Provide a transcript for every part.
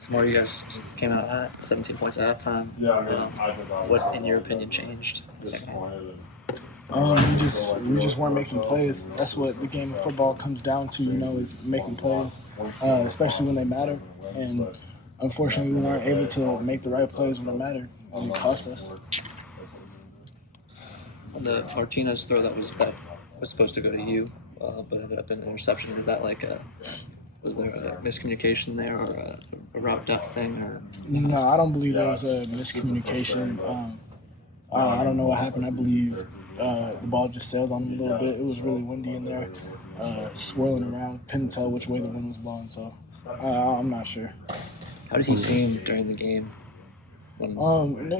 Samori, you guys came out at 17 points at halftime. What, in your opinion, changed in the second half? We just weren't making plays. That's what the game of football comes down to, is making plays, especially when they matter. And unfortunately, we weren't able to make the right plays when it mattered, and it cost us. The Martinez throw that was supposed to go to you, but ended up in an interception. Was that was there a miscommunication there, or a route depth thing, or? No, I don't believe there was a miscommunication. I don't know what happened. I believe the ball just sailed on him a little bit. It was really windy in there, swirling around. Couldn't tell which way the wind was blowing, so I'm not sure. How did he seem during the game?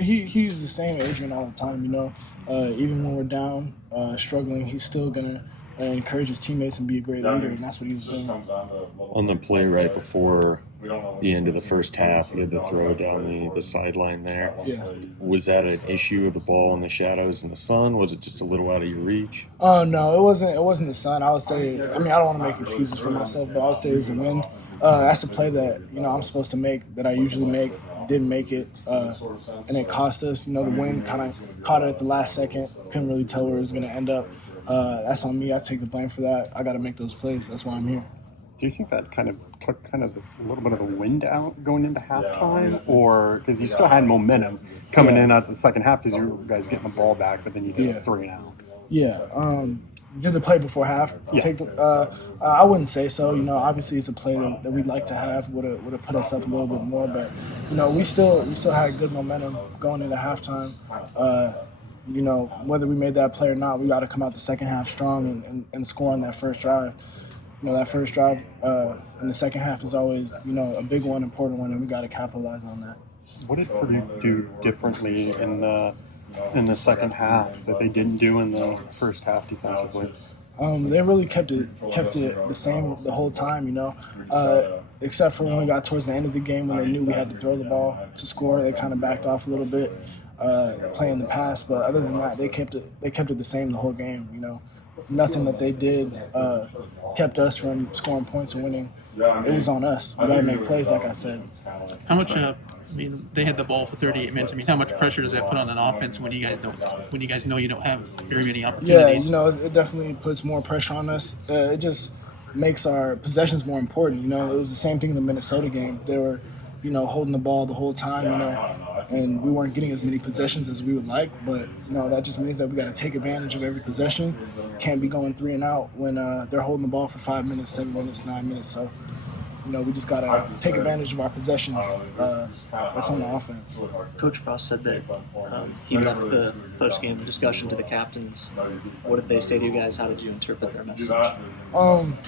He's the same Adrian all the time. Even when we're down, struggling, he's still gonna encourage his teammates and be a great leader, and that's what he's doing. On the play right before the end of the first half, he had the throw down the sideline there. Yeah. Was that an issue of the ball in the shadows in the sun? Was it just a little out of your reach? No, it wasn't. It wasn't the sun. I would say. I mean, I don't want to make excuses for myself, but I would say it was the wind. That's a play that I'm supposed to make, that I usually make. Didn't make it, and it cost us. The wind kind of caught it at the last second. Couldn't really tell where it was going to end up. That's on me. I take the blame for that. I got to make those plays. That's why I'm here. Do you think that kind of took a little bit of the wind out going into halftime, or because you still had momentum coming in at the second half because you guys getting the ball back, but then you get 3 and out? Yeah. Did the play before half? Yeah. I wouldn't say so. Obviously it's a play that we'd like to have. Would have put us up a little bit more, but we still had good momentum going into halftime. Whether we made that play or not, we got to come out the second half strong and score on that first drive. That first drive in the second half is always a big one, important one, and we got to capitalize on that. What did Purdue do differently in the second half that they didn't do in the first half defensively? They really kept it the same the whole time, except for when we got towards the end of the game when they knew we had to throw the ball to score. They kind of backed off a little bit, playing the pass. But other than that, they kept it the same the whole game. Nothing that they did kept us from scoring points and winning. It was on us. We got to make plays, like I said. How much? They had the ball for 38 minutes. How much pressure does that put on an offense when you guys know you don't have very many opportunities? Yeah, it definitely puts more pressure on us. It just makes our possessions more important. It was the same thing in the Minnesota game. They were, holding the ball the whole time, and we weren't getting as many possessions as we would like. But that just means that we got to take advantage of every possession. Can't be going 3 and out when they're holding the ball for 5 minutes, 7 minutes, 9 minutes. So. We just got to take advantage of our possessions. That's on the offense. Coach Frost said that he left the post-game discussion to the captains. What did they say to you guys? How did you interpret their message? I'm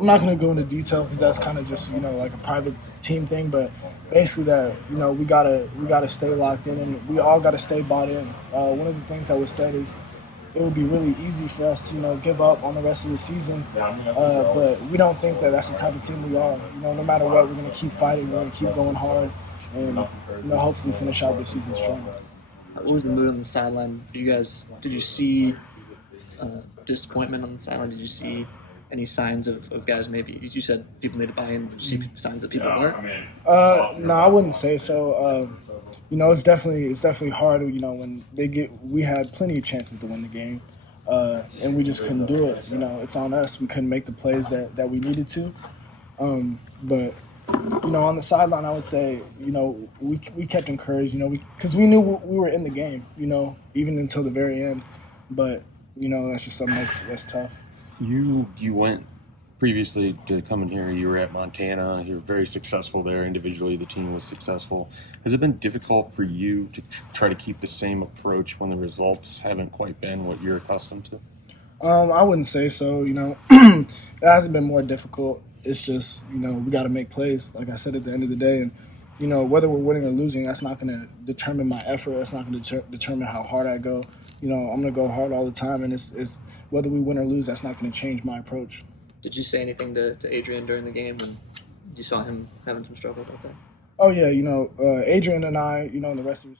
not going to go into detail because that's kind of just like a private team thing. But basically that we gotta stay locked in and we all got to stay bought in. One of the things that was said is it would be really easy for us to give up on the rest of the season, but we don't think that that's the type of team we are. No matter what, we're going to keep fighting, we're going to keep going hard, and hopefully finish out this season strong. What was the mood on the sideline? Did you see disappointment on the sideline? Did you see any signs of guys? Maybe you said people need to buy in. Did you see signs that people weren't? No, I wouldn't say so. It's definitely hard. When we had plenty of chances to win the game, and we just couldn't do it. It's on us. We couldn't make the plays that we needed to. But on the sideline, I would say we kept encouraged. Because we knew we were in the game. Even until the very end. But that's just something that's tough. You went previously to coming here. You were at Montana. You were very successful there. Individually, the team was successful. Has it been difficult for you to try to keep the same approach when the results haven't quite been what you're accustomed to? I wouldn't say so. It hasn't been more difficult. It's just we got to make plays. Like I said, at the end of the day, and whether we're winning or losing, that's not going to determine my effort. That's not going to determine how hard I go. I'm going to go hard all the time, and it's whether we win or lose, that's not going to change my approach. Did you say anything to Adrian during the game when you saw him having some struggles like that? Oh yeah, Adrian and I, and the rest of the